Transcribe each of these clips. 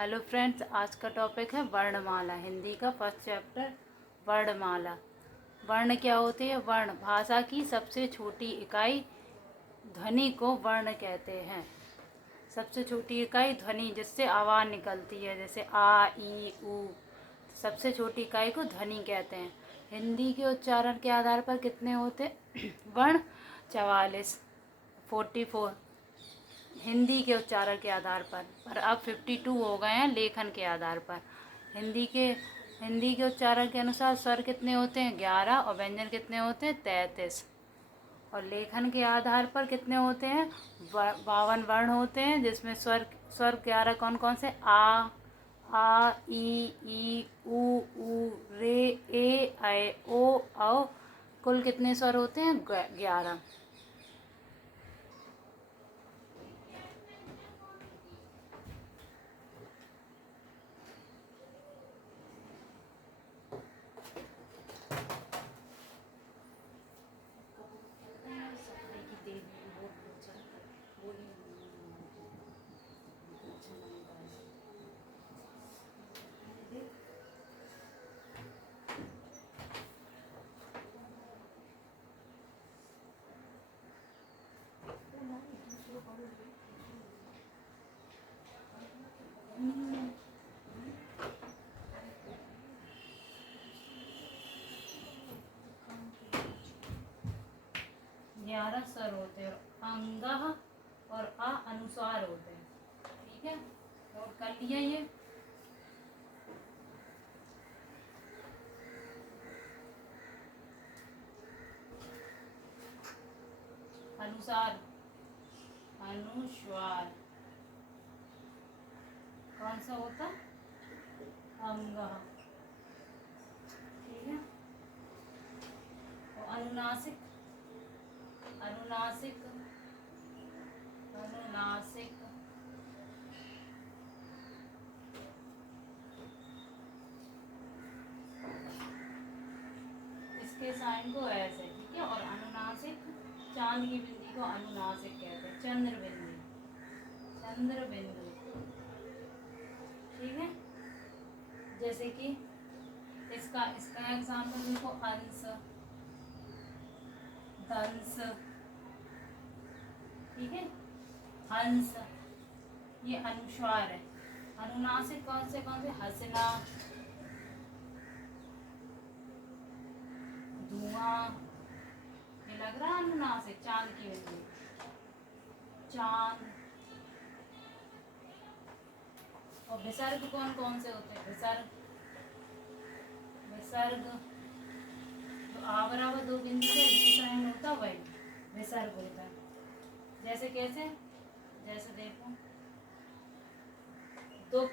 Hello friends, आज का topic है वर्णमाला। हिंदी का फर्स्ट चैप्टर वर्णमाला। वर्ण क्या होती है? वर्ण भाषा की सबसे छोटी इकाई ध्वनि को वर्ण कहते हैं। सबसे छोटी इकाई ध्वनि जिससे आवाज़ निकलती है, जैसे आ, ई, ऊ। सबसे छोटी इकाई को ध्वनि कहते हैं। हिंदी के उच्चारण के आधार पर कितने होते वर्ण? 44, 44 हिंदी के उच्चारण के आधार पर अब 52 हो गए हैं लेखन के आधार पर। हिंदी के उच्चारण के अनुसार स्वर कितने होते हैं? 11 और व्यंजन कितने होते हैं? 33। और लेखन के आधार पर कितने होते हैं? 52 वर्ण होते हैं, जिसमें स्वर 11 कौन कौन से? आ, ई, ऊ, रे, ए, ऐ, ओ, औ। कुल कितने स्वर होते हैं? 11। ग्यारह स्वर होते हैं, अंगः और आ अनुसार होते हैं। ठीक है, नोट कर लिया ये। अनुसार, अनुस्वार कौन सा होता? अंगः। ठीक है, और अनुनासिक, अनुनासिक, अनुनासिक इसके साइन को ऐसे। ठीक है, और अनुनासिक चांद की बिंदी को अनुनासिक कहते हैं। चंद्र बिंदु, चंद्र बिंदु। ठीक है, जैसे कि इसका एग्जाम्पल देखो, अंश, दंश। ठीक है, हंस, ये अनुस्वार है। अनुनासिक कौन से? हंसना, धुआं। ये लग रहा है अनुनासिक। चांद की बिंदी, चांद। और विसर्ग कौन कौन से होते हैं? विसर्ग तो आ बराबर दो बिंदु से ये साइन होता, वही विसर्ग होता है। जैसे कैसे? जैसे देखो, दुख,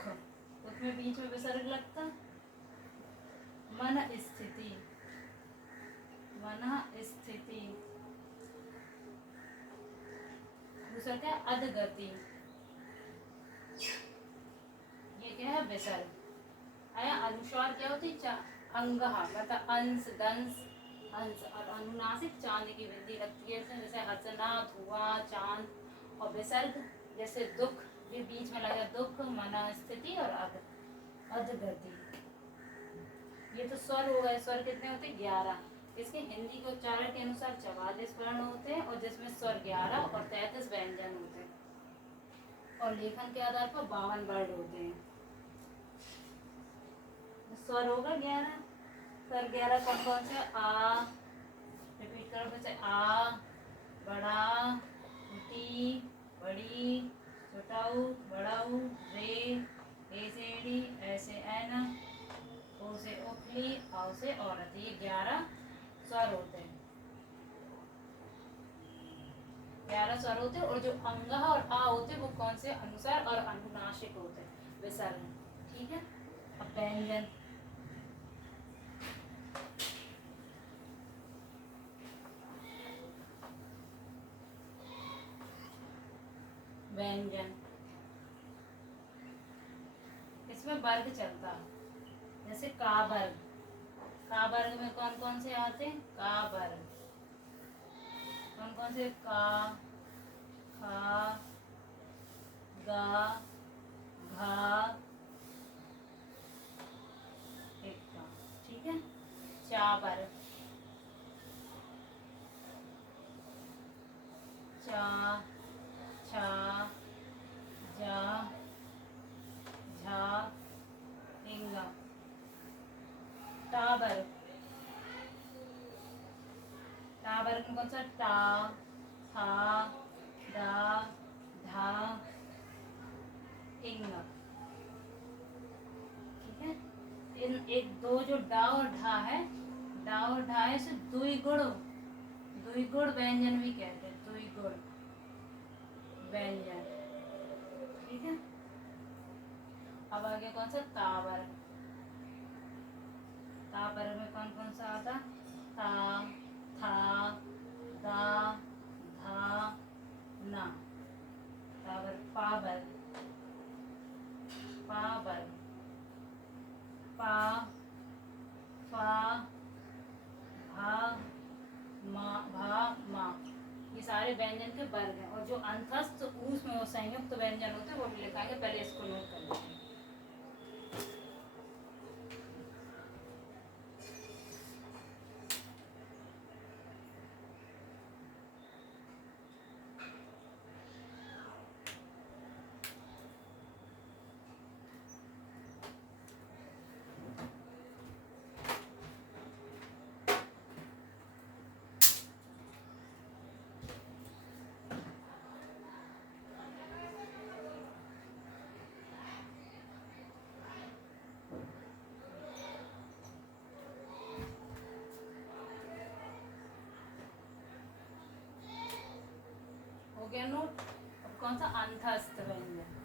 उसमें बीच में विसर्ग लगता। मन स्थिति, मन स्थिति। दूसरा क्या? अधगति। ये क्या है? विसर्ग। आया। अनुस्वार क्या होती? अंगः मतलब अंश, दंश, अंश। और अनुनासिक चांद की बिंदी लगती है, जैसे हंसना, धुआं, चांद। और विसर्ग जैसे दुख, भी बीच में लगा दुख, मनस्थिति और अधगति। ये तो स्वर हो गए। स्वर कितने होते? 11। इसके हिंदी के उच्चारण के अनुसार 44 वर्ण होते हैं, और जिसमें स्वर 11 और 33 व्यंजन होते हैं। और लेखन के आधार पर 52 वर्ण होते हैं। स्वर होगा 11। स्वर 11 कौन कौन से? आ, रिपीट करो फिर से। आ, बड़ा, छोटी, बड़ी, छोटाऊ, बड़ाऊ, रे, ए से एड़ी, ऐसे ऐना, ओ से ओखली, औ से औरत। ये 11 स्वर होते हैं। 11 स्वर होते हैं। और जो अंगः और आ होते हैं वो कौन से? अनुसार और अनुनासिक होते हैं, विसर्ग। ठीक है, अब व्यंजन। व्यंजन इसमें वर्ग चलता है। जैसे का वर्ग, का वर्ग में कौन कौन से आते हैं? का वर्ग कौन कौन से? का, खा, गा, घा, ताबर, चा, छा, जा, झा, इंगा, टाबर, टाबर में कौन सा टा, था, दा, धा, इंगा। ठीक है, इन एक दो जो डा और ढा है, डा और ढा है इसे द्विगुण व्यंजन भी कहते हैं, द्विगुण व्यंजन। ठीक है, अब आगे कौन सा ताबर, ताबर में कौन कौन सा आता, था, था, दा, धा, ना। ताबर पाबर, पाबर, पा, फा, भा, मा, भा, मा। ये सारे व्यंजन के वर्ग हैं, और जो अंतस्थ ऊष्म और संयुक्त व्यंजन होते हैं वो भी लिखाएंगे, पहले इसको नोट कर लीजिए। हो गया नोट। अब कौन सा अंतस्थ व्यंजन,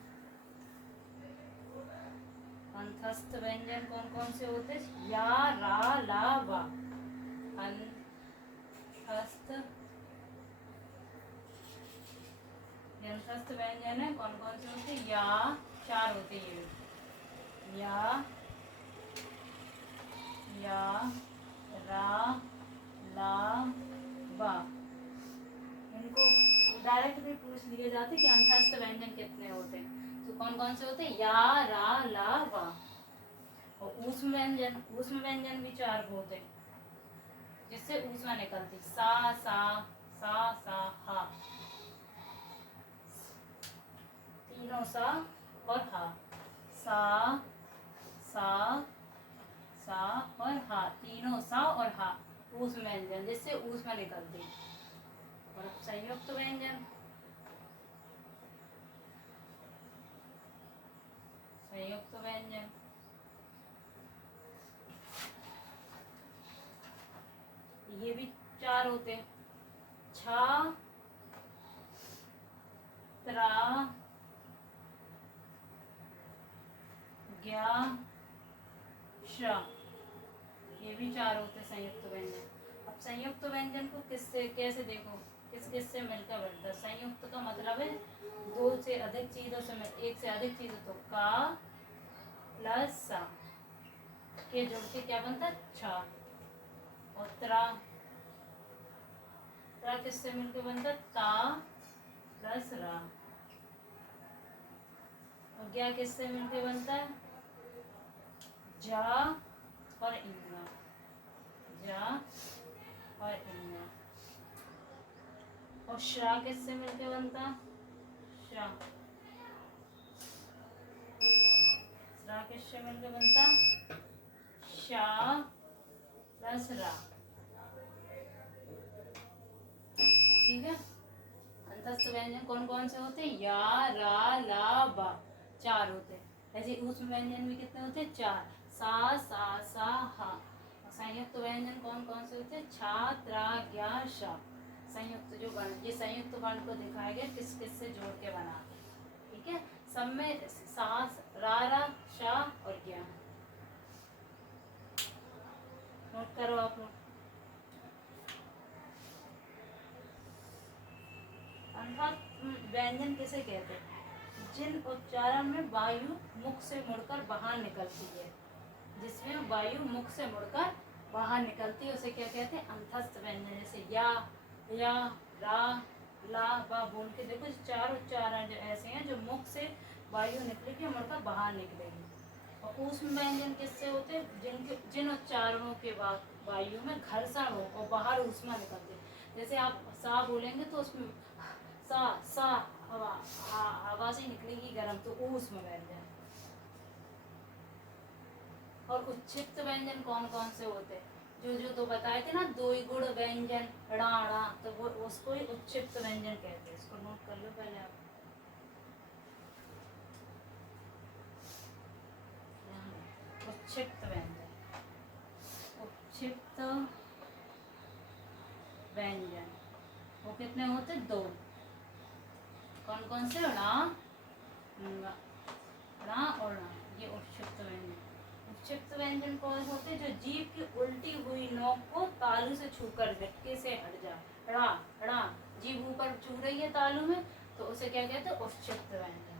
अंतस्थ व्यंजन कौन कौन से होते हैं, या, रा, ला, वा। अंतस्थ, अंतस्थ व्यंजन है कौन कौन से होते हैं, या, चार होते हैं ये, या, रा, ला, वा। इनको डायरेक्ट भी पूछ लिए जाते कि अंतस्थ व्यंजन कितने होते हैं, तो कौन कौन से होते हैं, या, रा, ला, वा। और ऊष्म व्यंजन भी चार होते हैं जिससे ऊष्मा निकलती, सा, सा, हा, तीनों सा और हा, सा, सा और हा, तीनों सा और हा ऊष्म व्यंजन जिससे ऊष्मा निकलती। और संयुक्त व्यंजन, संयुक्त व्यंजन ये भी चार होते हैं, छा, त्रा, ज्ञा, शा, ये भी चार होते हैं संयुक्त व्यंजन। अब संयुक्त व्यंजन को किससे कैसे देखो, किस किस से मिलकर बनता है। संयुक्त का मतलब है दो से अधिक चीजों से एक से अधिक चीजों, तो का प्लस सा के जोड़ के क्या बनता है, छा। और त्रा, त्रा किससे मिलकर बनता है, ता प्लस रा। और ज्ञा किससे मिलकर बनता है, जा और इंगा, जा और इंगा। और श्रा किससे मिलके बनता, श्रा, श्रा किससे मिलके बनता, शा प्लस रा। ठीक है, अंतस्थ व्यंजन कौन कौन से होते हैं, या, रा, ला, वा, चार होते हैं। ऐसे ऊष्म व्यंजन भी कितने होते हैं, चार, सा, हा। संयुक्त व्यंजन कौन कौन से होते हैं, छा, त्रा, ज्ञा, शा। संयुक्त जो वर्ण, ये संयुक्त वर्ण को दिखाया गया किस किस से जोड़ के बना। ठीक है, सब में सा, रा, शा और ज्ञा। नोट करो आप लोग। व्यंजन किसे कहते हैं, जिन उच्चारण में वायु मुख से मुड़कर बाहर निकलती है, जिसमें वायु मुख से मुड़कर बाहर निकलती है उसे क्या कहते हैं, अंतस्थ व्यंजन। जैसे या, रा, ला, वा बोल के देखो, चार उच्चारण जो ऐसे हैं जो मुख से वायु निकलेगी मुड़कर बाहर निकलेगी। और ऊष्म व्यंजन किससे होते हैं? जिन उच्चारणों के बाद वायु में घर्षण हो और बाहर ऊष्मा निकलते। जैसे आप सा बोलेंगे तो उसमें सा हवा हवा से निकलेगी गर्म, तो ऊष्म व्यंजन। और उच्छिष्ट व्यंजन कौन कौन से होते हैं? जो तो बताए थे ना, दो गुण व्यंजन ड़ा, तो वो उसको ही उच्छिष्ट व्यंजन कहते हैं। इसको नोट कर लो पहले आप। उच्छिष्ट व्यंजन, उच्छिष्ट व्यंजन वो कितने होते? दो। कौन कौन से? ड़ा और णा, ये उच्छिष्ट व्यंजन। उच्छिष्ट व्यंजन कौन होते? जो जीभ की उल्टी हुई नोक को तालू से छूकर झटके से हट जाए। ड़ा जीभ ऊपर छू रही है तालू में, तो उसे क्या कहते हैं? उच्छिष्ट व्यंजन।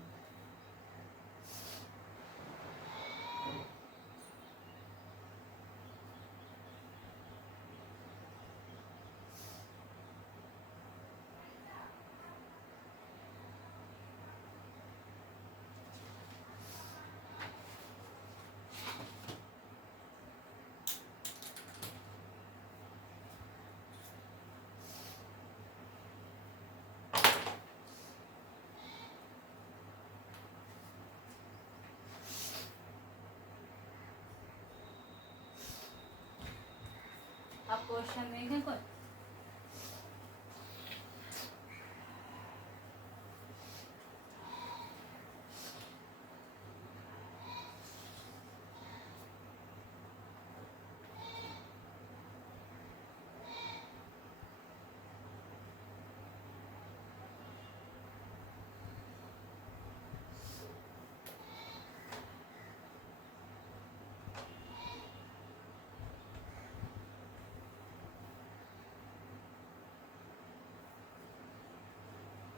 आप क्वेश्चन देखें कोई?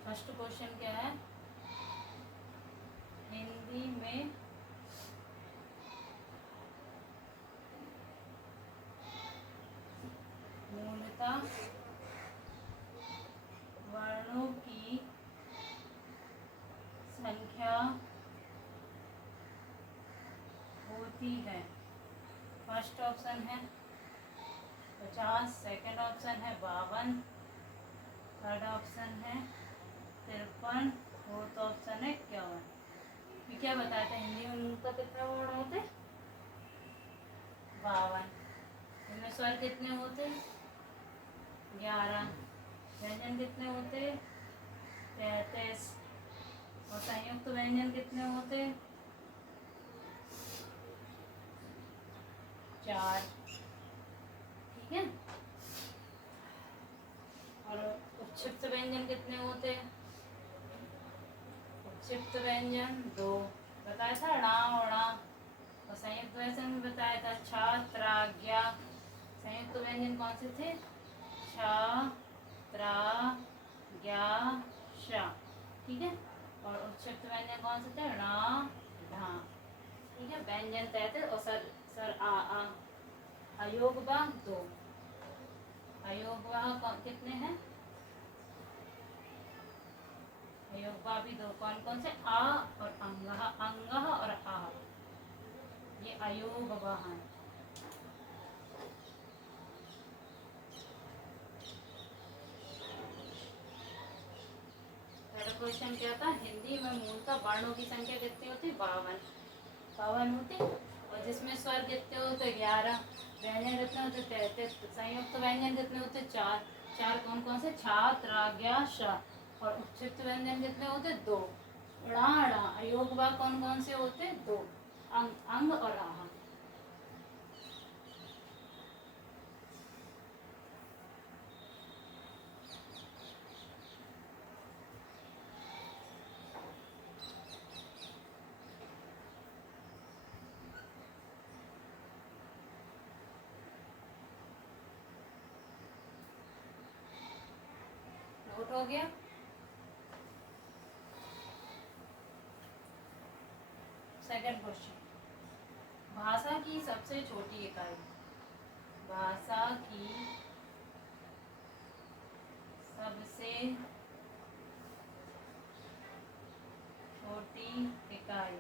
फर्स्ट क्वेश्चन क्या है? हिंदी में मूलतः वर्णों की संख्या होती है। फर्स्ट ऑप्शन है 50, सेकंड ऑप्शन है 52, थर्ड ऑप्शन है 53, फोर्थ ऑप्शन है 51। ये क्या बताया था? हिंदी में मूलतः कितने वर्ण होते? 52। इनमें स्वर कितने होते? 11। व्यंजन कितने होते? 33। और संयुक्त व्यंजन कितने होते? 4। ठीक है। और उच्छिष्ट व्यंजन कितने होते? उच्छिष्ट व्यंजन 2 बताया था, णा और णा। और संयुक्त व्यंजन में बताया था छा, त्रा, ज्ञा। संयुक्त व्यंजन कौन से थे? छा, त्रा, ज्ञा, शा। ठीक है। और उच्छिष्ट व्यंजन कौन से थे? णा, ढा। ठीक है। व्यंजन 33 और सर आ। अयोग बा 2। अयोग बा कितने हैं? अयोग बा भी 2। कौन कौन से? आ और अंगः, अंगः और आ, ये अयोग बा हैं। पहला क्वेश्चन क्या था? हिंदी में मूलतः वर्णों की संख्या कितनी होती? 52 होती। और जिसमें स्वर कितने होते? 11। व्यंजन कितने होते? 33। संयुक्त व्यंजन कितने होते? 4। कौन कौन से? छा, त्रा, ज्ञा, शा। और उच्छिष्ट व्यंजन कितने होते? 2। ड़ा, अयोग बा कौन कौन से होते? 2। अंग और आह। नोट हो गया? सेकंड क्वेश्चन, भाषा की सबसे छोटी इकाई। भाषा की सबसे छोटी इकाई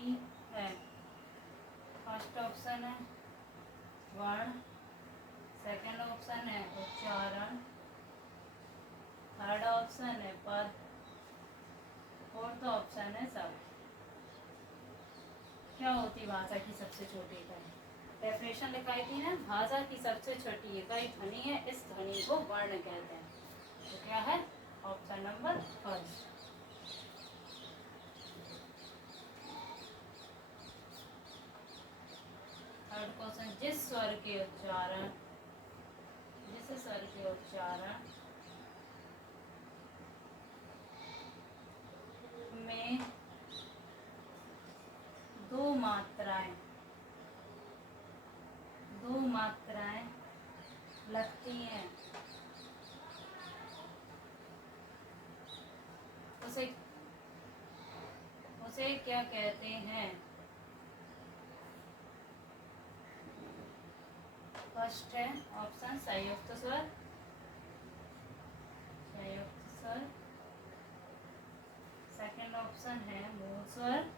होती है। फर्स्ट ऑप्शन है वर्ण, सेकंड ऑप्शन है उच्चारण, थर्ड ऑप्शन है पद, फोर्थ ऑप्शन है शब्द। क्या होती भाषा की सबसे छोटी इकाई? डेफिनेशन लिखाई थी ना, भाषा की सबसे छोटी इकाई ध्वनि है, इस ध्वनि को वर्ण कहते हैं। तो क्या है? Option number first. Third question, जिस स्वर के उच्चारण में दो मात्राएं लगती हैं उसे क्या कहते हैं? फर्स्ट है ऑप्शन संयुक्त स्वर, सेकंड ऑप्शन है मूल स्वर,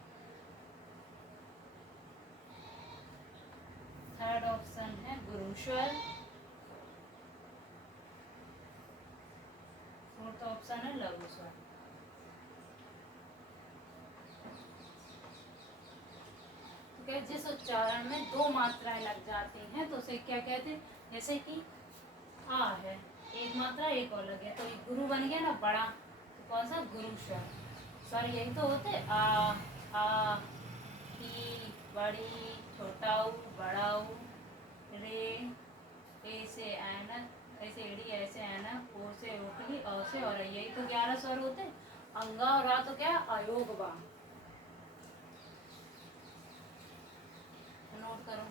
थर्ड ऑप्शन है गुरु स्वर, फोर्थ ऑप्शन है लघु स्वर। तो जिस उच्चारण में दो मात्राएं लग जाती हैं तो उसे क्या कहते हैं? जैसे कि आ है, एक मात्रा एक और लगे तो एक गुरु बन गया ना बड़ा, तो कौन सा? गुरु स्वर। स्वर यही तो होते, आ ई, बड़ी, छोटा ऊ, बड़ा ऊ, रे, ए से ऐनक, ऐसे एड़ी, ऐसे ऐनक, ओ से ओखली, अ से और, यही तो 11 स्वर होते। अंगा और आ तो क्या? अयोग बा। नोट करो।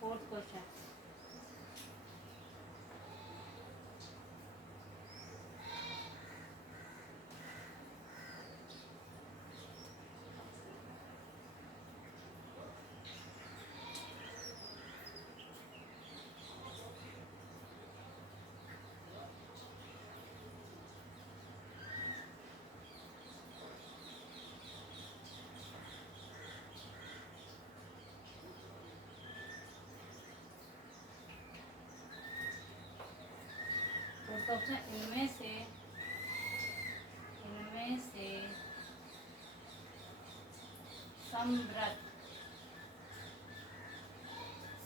फोर्थ क्वेश्चन, ऑप्शन, इनमें से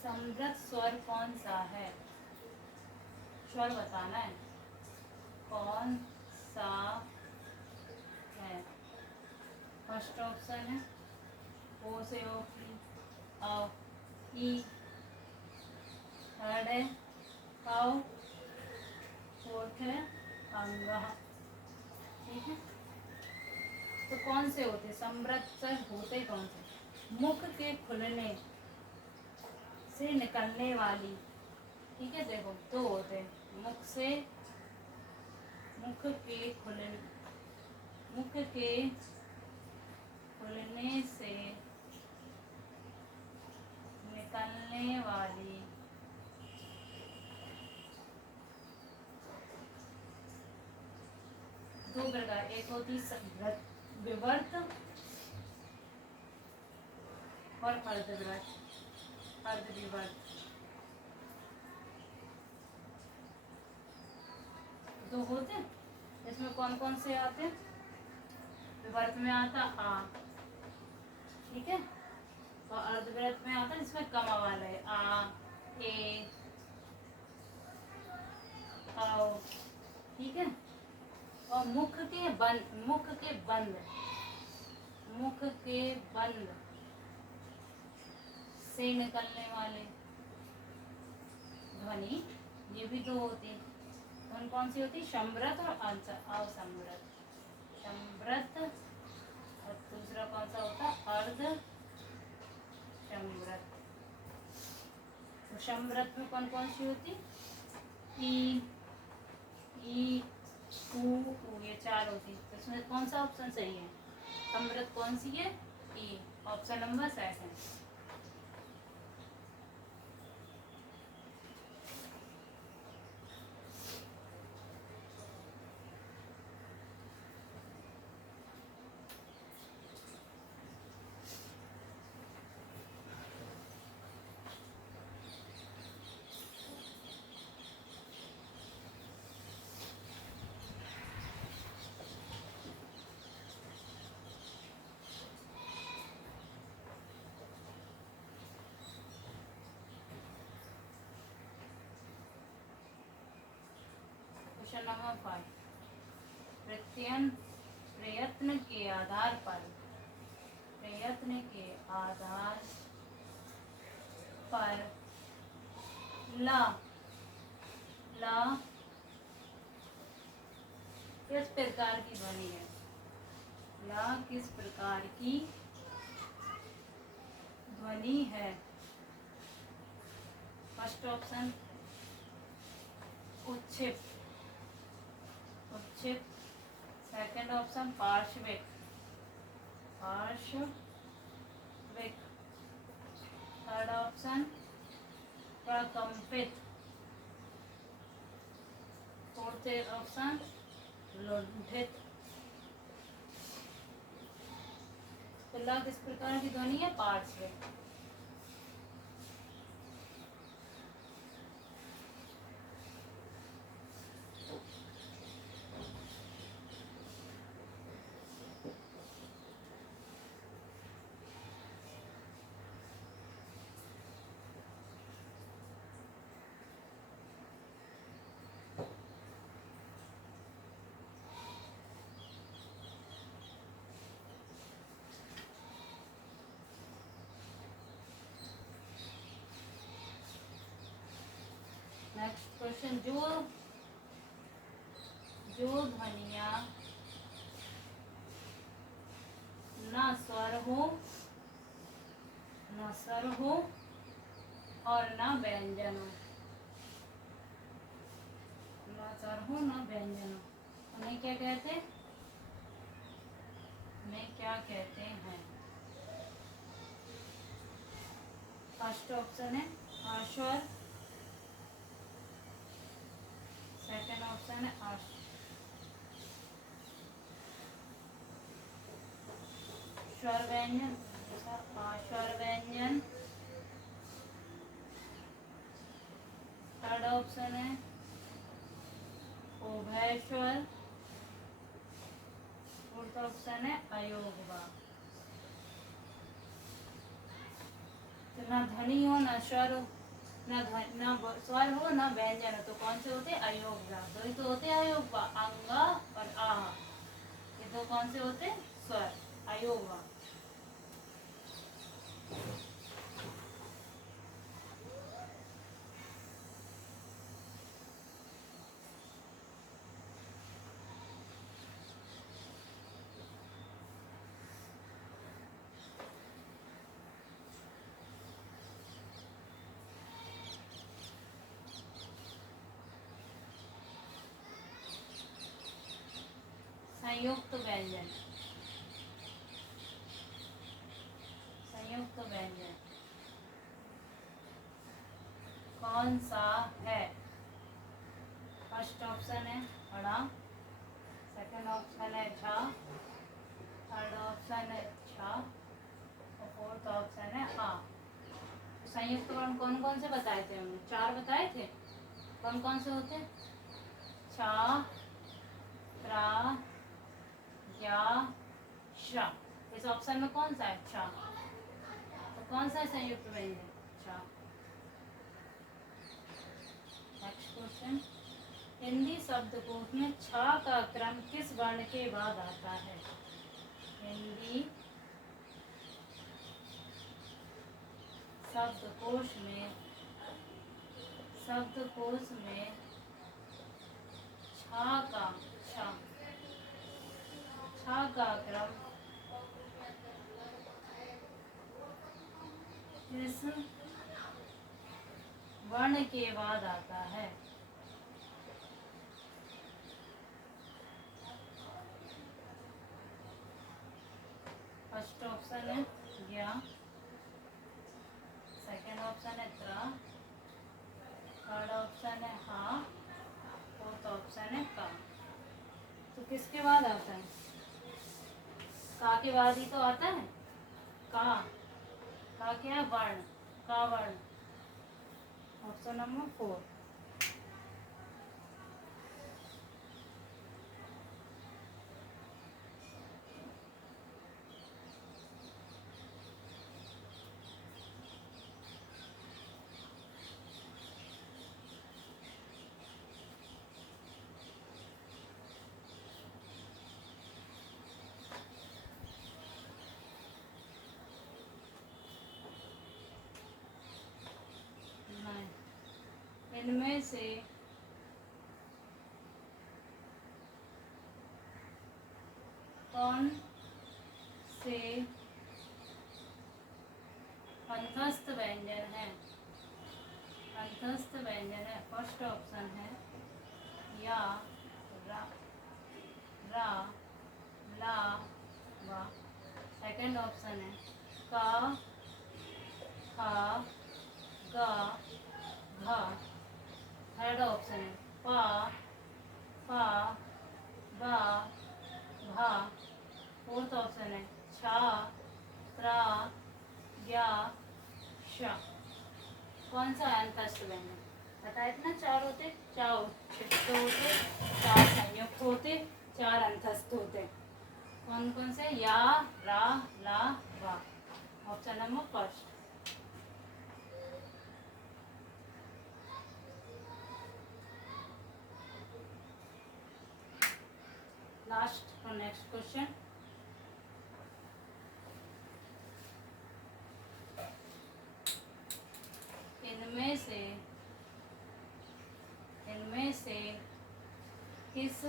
समृद्ध स्वर कौन सा है? स्वर बताना है, कौन सा है? फर्स्ट ऑप्शन है ओ से ओखली, अ, ई, थर्ड है काउ, फोर्थ है अंगा। ठीक है, तो कौन से होते समृद्ध स्वर? होते कौन से? मुख के खुलने से निकलने वाली। ठीक है, देखो दो होते, मुख के खुलने से निकलने वाली दो प्रकार, एक होती विवर्त और अर्धव्रत। अर्ध विवर्त दो होते हैं। इसमें कौन कौन से आते हैं? विवर्त में आता आ, ठीक है, और अर्धविवर्त में आता है जिसमें कमा वाला है आ, ए, आओ, ठीक है। और मुख के बंद, मुख के बंद, मुख के बंद से निकलने वाले ध्वनि, ये भी दो होती है। कौन कौन सी होती? सम्रत और असम्रत। सम्रत और दूसरा कौन सा होता? अर्ध सम्रत। तो सम्रत में कौन कौन सी होती? ई, ऊ, ये चार होती। तो इसमें कौन सा ऑप्शन सही है? सम्रत कौन सी है? ई, ऑप्शन नंबर 2। क्वेश्चन नंबर 5, प्रयत्न के आधार पर, प्रयत्न के आधार पर ला, ला किस प्रकार की ध्वनि है? ला किस प्रकार की ध्वनि है? फर्स्ट ऑप्शन उच्छिप, उच्छिप। सेकंड ऑप्शन पार्श्विक, पार्श्विक। थर्ड ऑप्शन प्रकंपित। फोर्थ ऑप्शन लुंठित। तो ला किस प्रकार की ध्वनि है? पार्श्विक। नेक्स्ट क्वेश्चन, जो ध्वनिया न स्वर हो, न स्वर हो और न व्यंजन हो, न स्वर हो न व्यंजन हो, उन्हें क्या कहते हैं? उन्हें क्या कहते हैं? फर्स्ट ऑप्शन है अश्वर, सेकंड ऑप्शन है स्वर व्यंजन, स्वर व्यंजन। थर्ड ऑप्शन है उभय स्वर। फोर्थ ऑप्शन है अयोगवा। तो ना ध्वनि हो, ना स्वर हो, ना स्वर हो, ना व्यंजन हो, तो कौन से होते? अयोगवा। दो ही तो होते अयोगवा, अंगा और आह। ये दो कौन से होते? स्वर, अयोगवा। संयुक्त व्यंजन, संयुक्त व्यंजन कौन सा है? फर्स्ट ऑप्शन है अड़ा, सेकंड ऑप्शन है झा, थर्ड ऑप्शन है छा और फोर्थ ऑप्शन है आ। संयुक्त कौन कौन से बताए थे हमने? 4 बताए थे। कौन कौन से होते? छा, त्रा, या, शा। इस ऑप्शन में कौन सा है? छा। तो कौन सा है संयुक्त व्यंजन? छा। नेक्स्ट क्वेश्चन, हिंदी शब्दकोश में छा का क्रम किस वर्ण के बाद आता है? हिंदी शब्दकोश में छा का क्रम किस वर्ण के बाद आता है? फर्स्ट ऑप्शन है ज्ञा, सेकेंड ऑप्शन है त्रा, थर्ड ऑप्शन है हा, फोर्थ ऑप्शन है का। तो किसके बाद आता है? का के बाद ही तो आता है। का क्या है? वर्ण। का वर्ण। Option number 4। इनमें से कौन से अंतस्थ व्यंजन है? अंतस्थ व्यंजन है। फर्स्ट ऑप्शन है या, रा, ला, वा। सेकेंड ऑप्शन है का, खा, गा, घा। थर्ड ऑप्शन है पा, फा, बा, भा। फोर्थ ऑप्शन है छा, त्रा, या, शा। कौन सा है अंतस्थ व्यंजन? बताए थे ना 4 होते, 4 उच्छिष्ट होते, 4 संयुक्त होते, 4 अंतस्थ होते। कौन कौन से? या, रा, ला, वा। Option number first. लास्ट और नेक्स्ट क्वेश्चन, इनमें से किस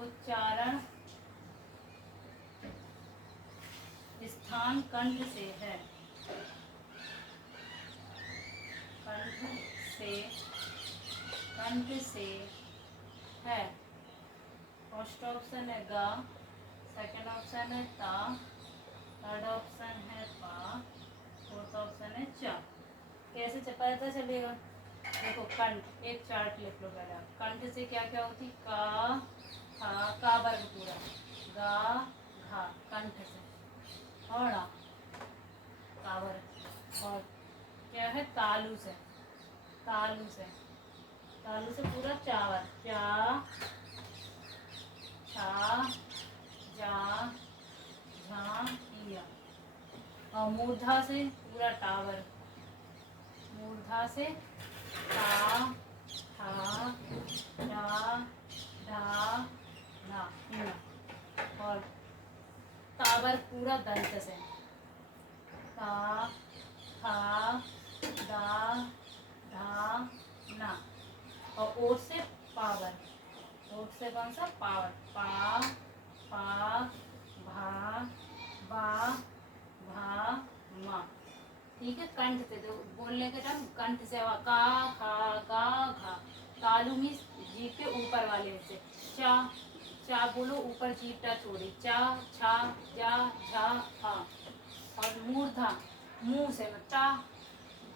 उच्चारण स्थान कंठ से है? कंठ से है। फर्स्ट ऑप्शन है गा, सेकेंड ऑप्शन है ता, थर्ड ऑप्शन है पा, फोर्थ ऑप्शन है चा। कैसे पता चलेगा? देखो कंठ, एक चार्ट लिख लो पहले। कंठ से क्या क्या होती? का, खा, का वर्ग पूरा, गा, घा, कंठ से। और का वर्ग। और क्या है? तालु से पूरा चावर, चा, छा, जा, झा, इया। और मूर्धा से पूरा टावर, मूर्धा से ता, था, धा, धा, ना, इना। और तावर पूरा दंत से, ता, था, दा, धा, ना। और ओट से पावर, ओट से कौन सा? पावर, पा, पा, भा, बा, भा, मा। ठीक है। कंठ से तो बोलने के टाइम कंठ से का, खा, गा, घा। तालु में जीभ के ऊपर वाले से। चा बोलो, ऊपर जीभ टा छोड़ी, चा, छा, जा, झा, हा। और मूर्धा मुंह से ता,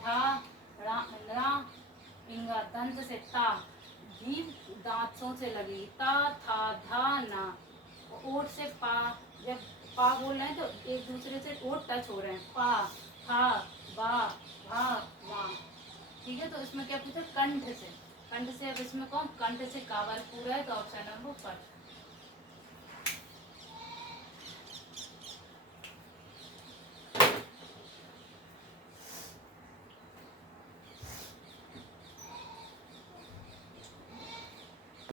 धा, रा, इंगा दंत से ता, जीभ दांतों से लगी, ता, था, धा, ना। ओठ से पा, जब पा बोल रहे हैं तो एक दूसरे से वो टच हो रहे हैं, पा, हा, बा, भा, वा। ठीक है, तो इसमें क्या पूछा, कंठ से। कंठ से, अब इसमें कौन कंठ से कावल पूरा है, तो ऑप्शन नंबर फर्स्ट।